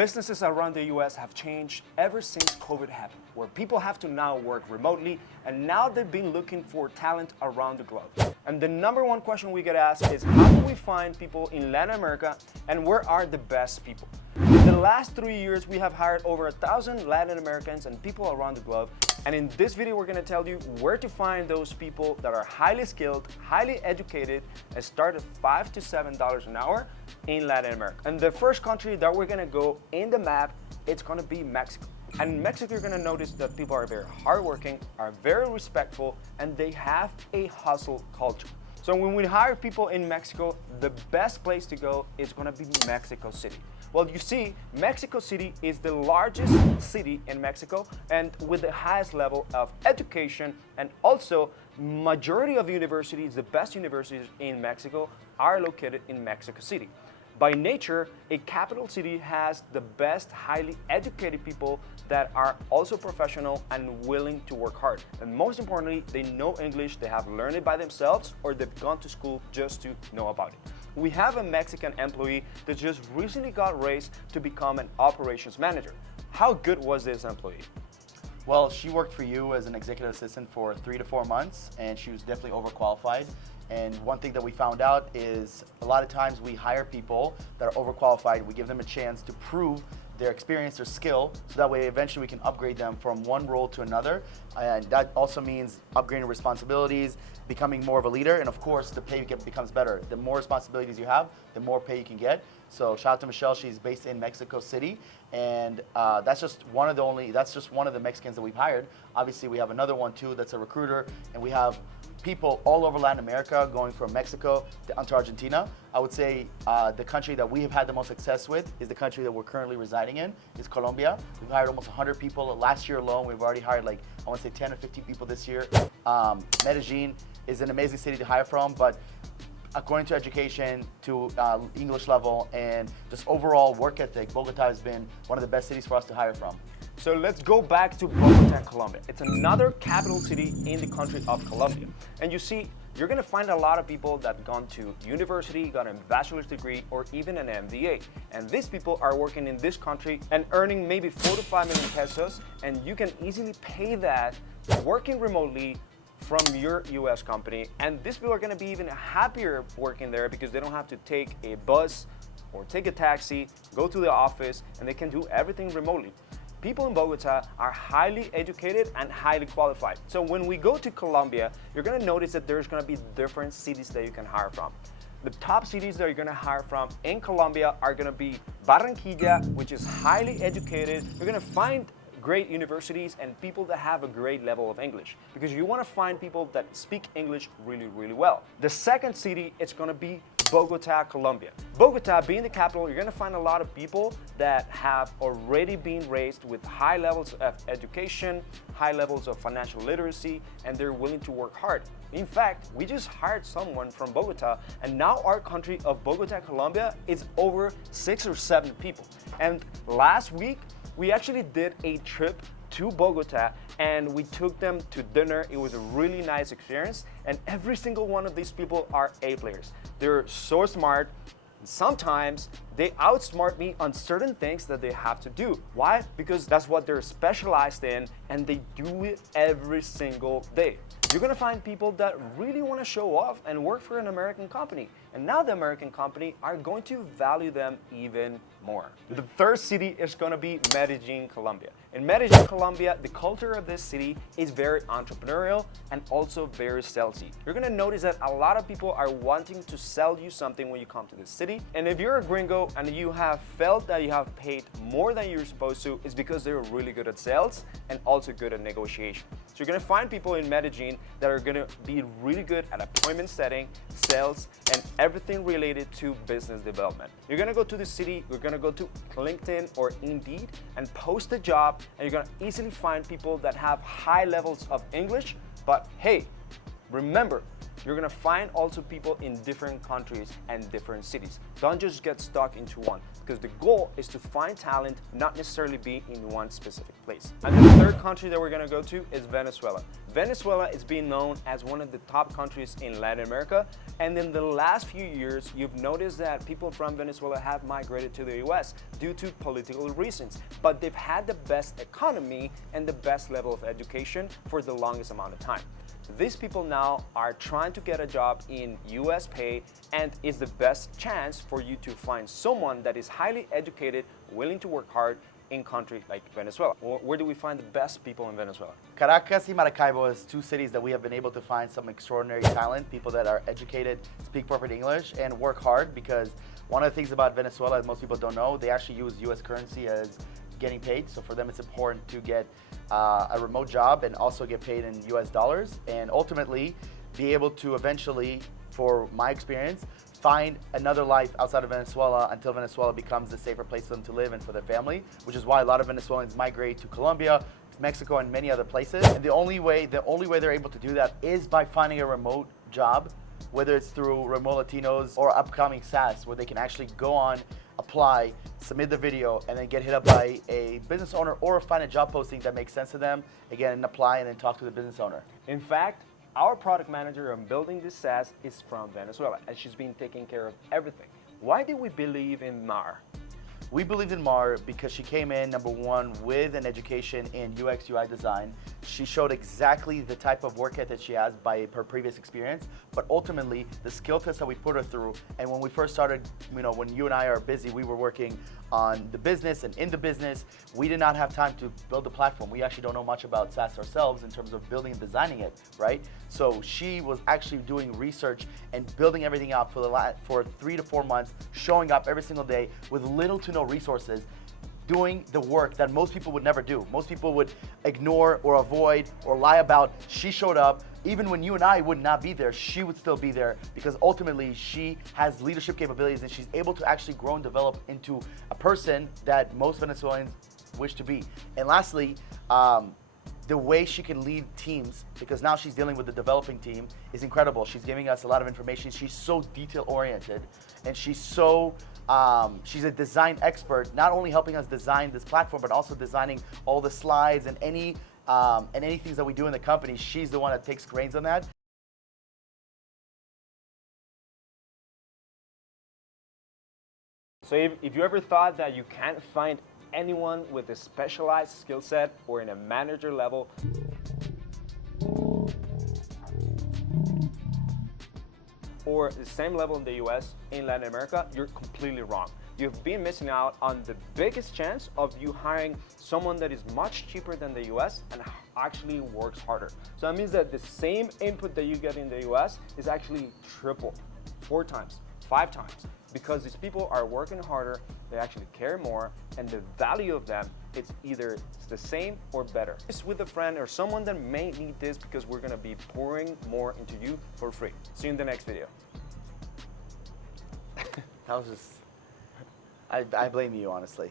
Businesses around the US have changed ever since COVID happened, where people have to now work remotely, and now they've been looking for talent around the globe. And the number one question we get asked is, how do we find people in Latin America, and where are the best people? In the last 3 years, we have hired over 1,000 Latin Americans and people around the globe. And in this video, we're gonna tell you where to find those people that are highly skilled, highly educated, and start at $5 to $7 an hour in Latin America. And the first country that we're gonna go in the map, it's gonna be Mexico. And in Mexico, you're gonna notice that people are very hardworking, are very respectful, and they have a hustle culture. So when we hire people in Mexico, the best place to go is gonna be Mexico City. Well, you see, Mexico City is the largest city in Mexico and with the highest level of education, and also majority of universities, the best universities in Mexico, are located in Mexico City. By nature, a capital city has the best highly educated people that are also professional and willing to work hard. And most importantly, they know English, they have learned it by themselves, or they've gone to school just to know about it. We have a Mexican employee that just recently got raised to become an operations manager. How good was this employee? Well, she worked for you as an executive assistant for 3 to 4 months, and she was definitely overqualified. And one thing that we found out is a lot of times we hire people that are overqualified. We give them a chance to prove their experience, their skill, so that way eventually we can upgrade them from one role to another. And that also means upgrading responsibilities, becoming more of a leader, and of course the pay becomes better. The more responsibilities you have, the more pay you can get. So shout out to Michelle, she's based in Mexico City, and that's just one of the Mexicans that we've hired. Obviously we have another one too that's a recruiter, and we have people all over Latin America going from Mexico to Argentina. I would say the country that we have had the most success with is the country that we're currently residing in, is Colombia. We've hired almost 100 people. Last year alone, we've already hired like, I want to say 10 or 15 people this year. Medellin is an amazing city to hire from, but according to education, to English level, and just overall work ethic, Bogota has been one of the best cities for us to hire from. So let's go back to Bogota, Colombia. It's another capital city in the country of Colombia. And you see, you're gonna find a lot of people that gone to university, got a bachelor's degree, or even an MBA. And these people are working in this country and earning maybe 4 to 5 million pesos, and you can easily pay that working remotely from your US company. And these people are gonna be even happier working there because they don't have to take a bus or take a taxi, go to the office, and they can do everything remotely. People in Bogota are highly educated and highly qualified. So when we go to Colombia, you're gonna notice that there's gonna be different cities that you can hire from. The top cities that you're gonna hire from in Colombia are gonna be Barranquilla, which is highly educated. You're gonna find great universities and people that have a great level of English, because you wanna find people that speak English really, really well. The second city, it's gonna be Bogota, Colombia. Bogota being the capital, you're gonna find a lot of people that have already been raised with high levels of education, high levels of financial literacy, and they're willing to work hard. In fact, we just hired someone from Bogota, and now our country of Bogota, Colombia is over 6 or 7 people. And last week, we actually did a trip to Bogota, and we took them to dinner. It was a really nice experience, and every single one of these people are A players. They're so smart. Sometimes they outsmart me on certain things that they have to do. Why? Because that's what they're specialized in, and they do it every single day. You're gonna find people that really wanna show off and work for an American company. And now the American company are going to value them even more. The third city is gonna be Medellin, Colombia. In Medellin, Colombia, the culture of this city is very entrepreneurial and also very salesy. You're gonna notice that a lot of people are wanting to sell you something when you come to this city. And if you're a gringo and you have felt that you have paid more than you're supposed to, it's because they're really good at sales and also good at negotiation. So you're gonna find people in Medellin that are gonna be really good at appointment setting, sales, and everything related to business development. You're gonna go to the city, you're gonna go to LinkedIn or Indeed and post a job, and you're gonna easily find people that have high levels of English, but hey, Remember, you're gonna find also people in different countries and different cities. Don't just get stuck into one, because the goal is to find talent, not necessarily be in one specific place. And the third country that we're gonna go to is Venezuela. Venezuela is being known as one of the top countries in Latin America, and in the last few years, you've noticed that people from Venezuela have migrated to the US due to political reasons, but they've had the best economy and the best level of education for the longest amount of time. These people now are trying to get a job in US pay, and it's the best chance for you to find someone that is highly educated, willing to work hard in countries like Venezuela. Where do we find the best people in Venezuela? Caracas and Maracaibo is two cities that we have been able to find some extraordinary talent, people that are educated, speak perfect English, and work hard, because one of the things about Venezuela that most people don't know, they actually use US currency as getting paid. So for them, it's important to get a remote job and also get paid in US dollars, and ultimately be able to eventually, for my experience, find another life outside of Venezuela until Venezuela becomes a safer place for them to live and for their family, which is why a lot of Venezuelans migrate to Colombia, Mexico, and many other places. And the only way they're able to do that is by finding a remote job, whether it's through Remote Latinos or upcoming SaaS, where they can actually go on, apply, submit the video, and then get hit up by a business owner or find a job posting that makes sense to them, again, and apply and then talk to the business owner. In fact, our product manager on building this SaaS is from Venezuela, and she's been taking care of everything. Why did we believe in Mar? We believed in Mar because she came in, number one, with an education in UX UI design. She showed exactly the type of work ethic she has by her previous experience, but ultimately the skill test that we put her through. And when we first started, when you and I are busy, we were working on the business and in the business. We did not have time to build the platform. We actually don't know much about SaaS ourselves in terms of building and designing it, right? So she was actually doing research and building everything out for 3 to 4 months, showing up every single day with little to no resources, doing the work that most people would never do. Most people would ignore or avoid or lie about. She showed up. Even when you and I would not be there, she would still be there, because ultimately she has leadership capabilities and she's able to actually grow and develop into a person that most Venezuelans wish to be. And lastly, the way she can lead teams, because now she's dealing with the developing team, is incredible. She's giving us a lot of information. She's so detail oriented, and she's a design expert, not only helping us design this platform, but also designing all the slides and any things that we do in the company. She's the one that takes reins on that. So if you ever thought that you can't find anyone with a specialized skill set or in a manager level, or the same level in the US, in Latin America, you're completely wrong. You've been missing out on the biggest chance of you hiring someone that is much cheaper than the US and actually works harder. So that means that the same input that you get in the US is actually triple, 4 times, 5 times, because these people are working harder, they actually care more, and the value of them is either the same or better. It's with a friend or someone that may need this, because we're gonna be pouring more into you for free. See you in the next video. That was just, I blame you, honestly.